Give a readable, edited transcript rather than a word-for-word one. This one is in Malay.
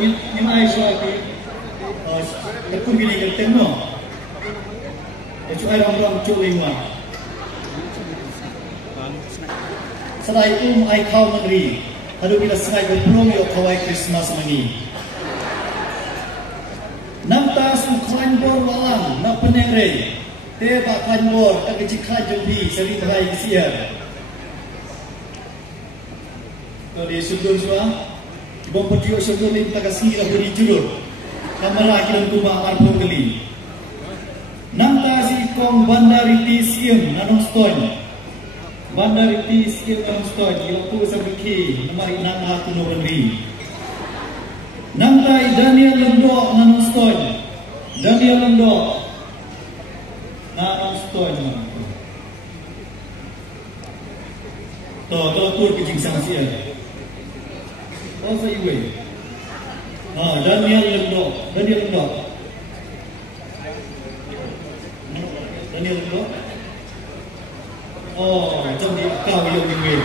những ai cho cái công việc này cái tiếng nó để chúng ai đang chỗ linh hoạt sau đây ai khao mang ri hadu kita sengai berpulung yo kawai Christmas mani namta su klan bor walang na penere te ba klan bor tak keciklan jombi seri bahai Syiar to di sudun semua bom pergi sudun ni tak kasih dah beri jurut kamala kiran kuma arpo geli namta si kong bandariti siem Nongstoin bandariti siem Nongstoin yo ku sabiki namari nang aku no renri namta Daniel Lendo Nongstoin Daniel Lendo Nongstoin to tur ke jingsang sia oh sai we Daniel Lendo oh trong đi cao yêu mình